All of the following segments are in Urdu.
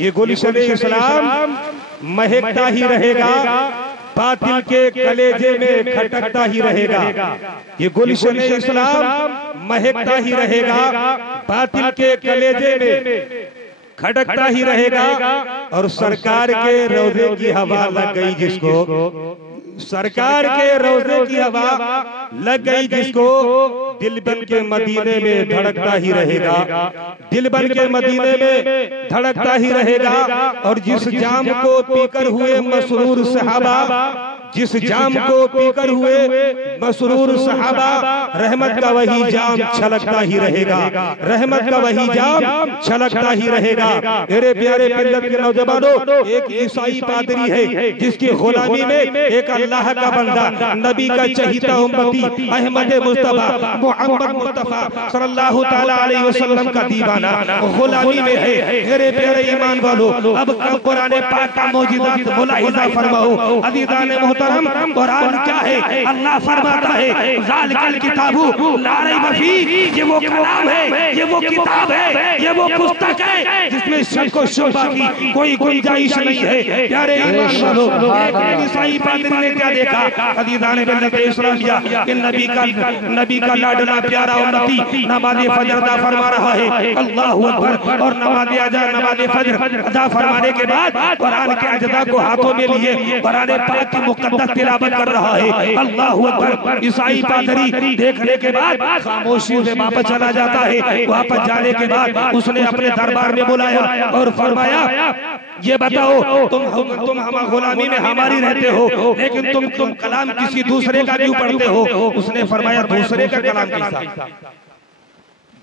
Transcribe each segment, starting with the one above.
یہ گلشن اسلام مہکتا ہی رہے گا، باطل کے کلیجے میں کھٹکتا ہی رہے گا۔ یہ گلشن اسلام مہکتا ہی رہے گا، باطل کے کلیجے میں کھٹکتا ہی رہے گا۔ اور سرکار کے روضے کی ہوا لگ گئی جس کو، سرکار کے روضے کی ہوا لگ گئی جس کو، دل بن کے مدینے میں دھڑکتا ہی رہے گا، دل بن کے مدینے میں دھڑکتا ہی رہے گا۔ اور جس جام کو پی کر ہوئے مسرور صحابہ، جس جام کو پی کر ہوئے مسرور صحابہ، رحمت کا وہی جام چھلکتا ہی رہے گا، رحمت کا وہی جام چھلکتا ہی رہے گا۔ میرے پیارے ملت کے نوجوانوں، ایک عیسائی پادری ہے جس کی غلامی میں ایک اللہ کا بندہ، نبی کا چہیتا امتی، احمد مصطفیٰ محمد مصطفیٰ صلی اللہ تعالیٰ علیہ وسلم کا دیوانہ غلامی میں ہے۔ میرے پیارے ایمان والو، اب قرآن پاک کا موجزات ملاحظہ فرماؤ۔ عزیزان محترم، قرآن کیا ہے؟ اللہ فرماتا ہے ذالک الکتاب لا ریب فیہ، یہ وہ کلام ہے، یہ وہ کتاب ہے، یہ وہ پستک ہے جس میں شک و شبہ کی کوئی گنجائش نہیں ہے۔ پیارے ایمان والو، ایک عیسائی پادری نے کیا دیکھا؟ عزیزان ملت اسلامیہ، کہ نبی کا لاڈلا پیارا امتی نماز فجر ادا فرما رہا ہے، اللہ اکبر، اور نماز فجر ادا فرمانے کے بعد قرآن کے اجزاء کو ہاتھوں میں لیے قرآن پاک کی مقدس تلاوت کر رہا ہے، اللہ اکبر۔ عیسائی پادری دیکھنے کے بعد خاموشی سے واپس چلا جاتا ہے۔ واپس جانے کے بعد اس نے اپنے دربار میں بلایا اور فرمایا یہ بتاؤ تم غلامی میں ہماری رہتے ہو، لیکن تم کلام کسی دوسرے کا کیوں پڑھتے ہو؟ اس نے فرمایا دوسرے کا کلام کیسا؟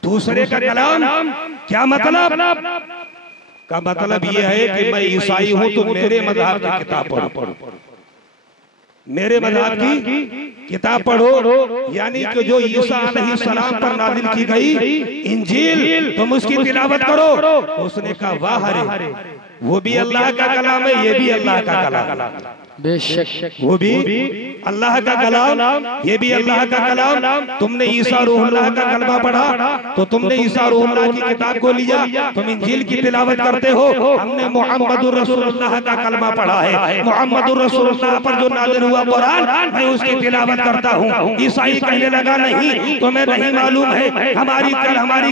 دوسرے کا کلام کیا مطلب؟ کا مطلب یہ ہے کہ میں عیسائی ہوں تو میرے مذہب کی کتاب پڑھو، میرے مذہب کی کتاب پڑھو۔ یعنی کہ جو عیسیٰ علیہ السلام پر نازل کی گئی انجیل، تم اس کی تلاوت کرو۔ اس نے کہا واہ رے، وہ بھی اللہ کا کلام ہے، یہ بھی اللہ کا کلام ہے، بے شک وہ بھی اللہ کا کلام، یہ بھی اللہ کا کلام۔ تم نے عیسیٰ روح اللہ کا کلمہ پڑھا تو تم نے عیسیٰ روح اللہ کی کتاب کو لیا، تم انجیل کی تلاوت کرتے ہو۔ ہم نے محمد الرسول اللہ کا کلمہ پڑھا ہے، محمد الرسول اللہ پر جو نازل ہوا قرآن، میں اس کی تلاوت کرتا ہوں۔ عیسائی کہنے لگا نہیں، تمہیں نہیں معلوم ہے، ہماری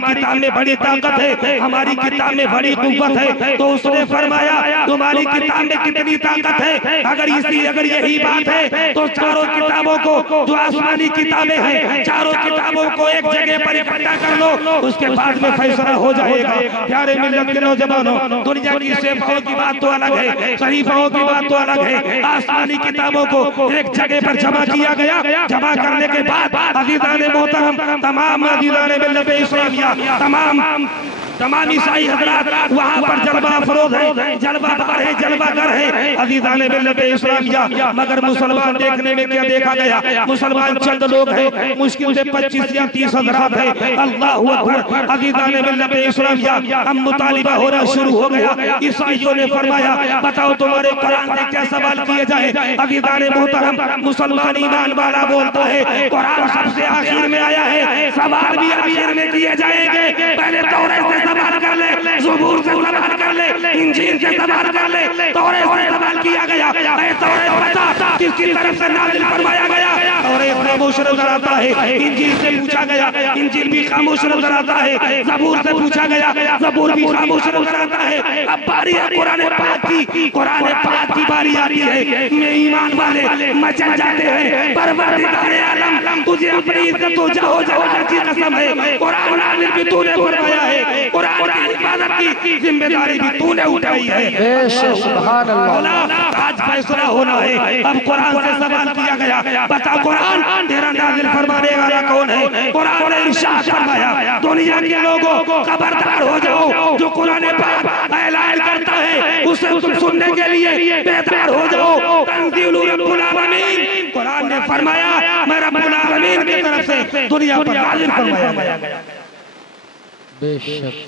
کتاب میں بڑی طاقت ہے، ہماری کتاب میں بڑی قوت ہے۔ تو اس نے فرمایا تمہاری کتاب میں کتنی طاقت ہے؟ اگر یہی بات ہے تو چاروں کتابوں کو جو آسمانی کتابیں ہیں، چاروں کتابوں کو ایک جگہ پر اکٹھا کر لو، اس کے بعد میں فیصلہ ہو جائے گا۔ پیارے ملت کے نوجوانوں، دنیا کی صحیفوں کی بات تو الگ ہے، صحیفوں کی بات تو الگ ہے، آسمانی کتابوں کو ایک جگہ پر جمع کیا گیا۔ جمع کرنے کے بعد عزیزان محترم، تمام عزیزان ملت اسلامیہ، تمام عیسائی حضرات وہاں پر جلوہ افروز ہے، جلوہ بار ہے، جلوہ گر ہے عزیزان ملت اسلامیہ۔ مگر مسلمان دیکھنے میں کیا دیکھا گیا؟ مسلمان چند لوگ ہیں، مشکل سے 25 یا 30 حضرات ہیں، اللہ اکبر۔ عزیزان ملت اسلامیہ، اب مطالبہ ہونا شروع ہو گیا۔ عیسائیوں نے فرمایا بتاؤ تمہارے قرآن سے کیا سوال کیے جائے؟ عزیزان محترم، مسلمان ایمان والا بولتا ہے قرآن سب سے آخر میں آیا ہے، سوال بھی آخر میں کیے جائیں گے، پہلے توریت سے سوال کر لے، زبور سے سوال کر لے، انجیل سے سوال کر لے۔ توریت سے سوال کیا گیا، اے توریت بتا کس کی طرف سے نازل فرمایا گیا؟ توریت خاموش نظر آتا ہے۔ انجیل سے پوچھا گیا، انجیل بھی خاموش نظر آتا ہے۔ زبور سے پوچھا گیا، زبور بھی خاموش نظر آتا ہے۔ اب باری ہے قرآن پاک کی، قرآن پاک کی باری آتی ہے۔ میں ایمان والے مچل جاتے ہیں، پروردگار عالم تجھے اپنی عزت و جاہ و جلال کی قسم ہے، قرآن نازل بھی تو نے فرمایا ہے، قرآن کی حفاظت کی ذمہ داری بھی تو نے اٹھائی ہے۔ سبحان اللہ۔ آج فیصلہ ہونا ہے۔ اب قرآن سے سوال کیا گیا، بتا قرآن تیرا نازل فرمانے والا کون ہے؟ قرآن نے ارشاد فرمایا دنیا کے لوگوں خبردار ہو جاؤ، جو قرآن پاک اعلان کرتا ہے اسے تم سننے کے لیے بیدار ہو جاؤ۔ تنزیل رب العالمین، قرآن نے فرمایا میں رب العالمین کی طرف سے دنیا پر نازل فرمایا گیا۔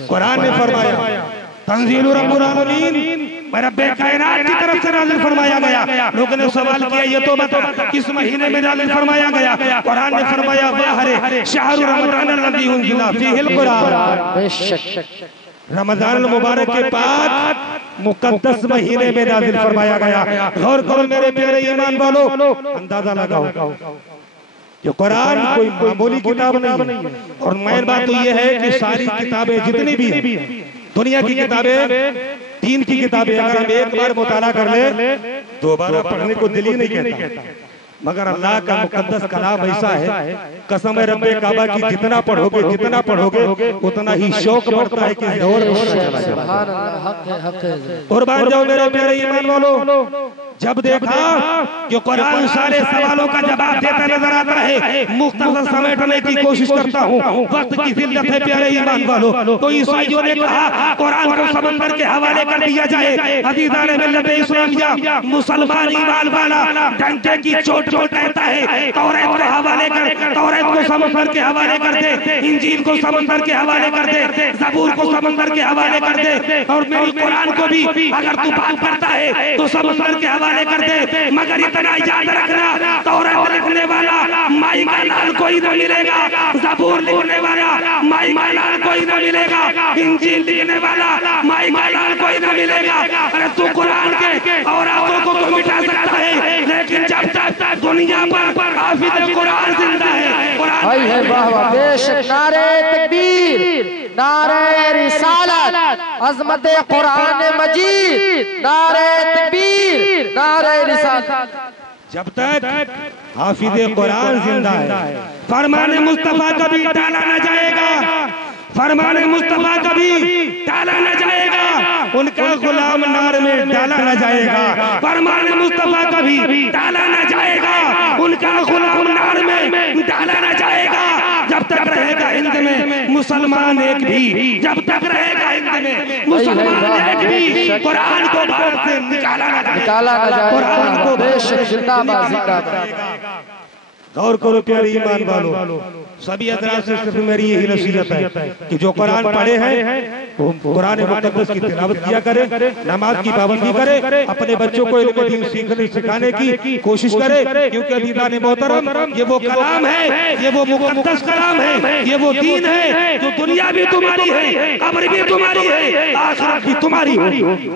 قرآن نے فرمایا تنزیل رب العالمین، میں رب کائنات کی طرف سے نازل فرمایا گیا۔ لوگوں نے سوال کیا یہ تو بتا کس مہینے میں نازل فرمایا گیا؟ قرآن نے فرمایا واہ رے شہر رمضان الذی انزل فیہ القرآن، رمضان المبارک کے بعد مقدس مہینے میں نازل فرمایا گیا. غور کرو میرے پیارے ایمان والو، اندازہ لگاؤ کہ قرآن کوئی معمولی کتاب نہیں ہے. اور مین بات تو یہ ہے کہ ساری کتابیں جتنی بھی ہیں دنیا کی کتابیں، دین کی کتابیں، اگر ہم ایک بار مطالعہ کر لیں دوبارہ پڑھنے کو دل ہی نہیں کہتا. مگر اللہ کا مقدس کلام ایسا ہے، قسم رب کعبہ کی جتنا پڑھو گے اتنا ہی شوق بڑھتا ہے کہ اور سبحان اللہ، حق ہے، حق ہے. قربان جاؤ میرے پیارے ایمان والو. جب دیکھا کہ قرآن سارے سوالوں کا جواب دیتا نظر آتا ہے، مختصر سمیٹنے کی کوشش کرتا ہوں، وقت کی ذلت ہے پیارے ایمان والو. تو عیسائیوں نے کہا قرآن کو سمندر کے حوالے کر دیا جائے. عزیزان ملت اسلامیہ، مسلمان ایمان والا ڈنڈے کی چوٹ کہتا ہے توریت کو حوالے کر، توریت کو سمندر کے حوالے کر دے، انجیل کو سمندر کے حوالے کر دے، زبور کو سمندر کے حوالے کر دے، اور میری قرآن کو بھی اگر تو بات کرتا ہے تو سمندر کے حوالے کر دے. مگر اتنا یاد رکھنا، توریت لکھنے والا مائی کا لال کوئی نہ ملے گا، زبور لکھنے والا مائی کا لال کوئی نہ ملے گا، انجیل لکھنے والا مائی کا لال کوئی نہ ملے گا. اگر تو قرآن کے اوراتوں کو تو مٹا سکتا ہے، لیکن جب تک دنیا پر حافظ قرآن زندہ ہے. بھائی ہے، واہ واہ، بے شک. نعرہ تکبیر، نعرہ رسالت، عظمت قرآن مجید، نعرہ تکبیر، نعرہ رسالت. جب تک حافظ قرآن زندہ ہے فرمان مصطفیٰ کبھی ٹالا نہ جائے گا، فرمان مصطفیٰ کبھی ٹالا نہ جائے گا، ان کا غلام نار میں ڈالا نہ جائے گا. فرمان مصطفیٰ کبھی ٹالا نہ جائے گا، ان کا غلام نار میں ڈالا نہ جائے گا. جب تک رہے گا ہند میں مسلمان ایک بھی، جب تک رہے گا ہند میں مسلمان ایک بھی، قرآن کو بھارت سے نکالا نہ جائے گا. قرآن کو بے شک، زندہ باد، زندہ باد. غور کرو پیارے ایمان والو، سبھی حضرات سے صرف میری یہی نصیحت ہے کہ جو قرآن پڑھے ہیں وہ قرآن مقدس کی تلاوت کیا کرے، نماز کی پابندی کرے، اپنے بچوں کو علم دین سکھانے کی کوشش کرے. کیونکہ عزیزان محترم، یہ وہ کلام ہے، یہ وہ مقدس کلام ہے، یہ وہ دین ہے جو دنیا بھی تمہاری ہے، قبر بھی تمہاری ہے، آخرت بھی تمہاری ہوگی.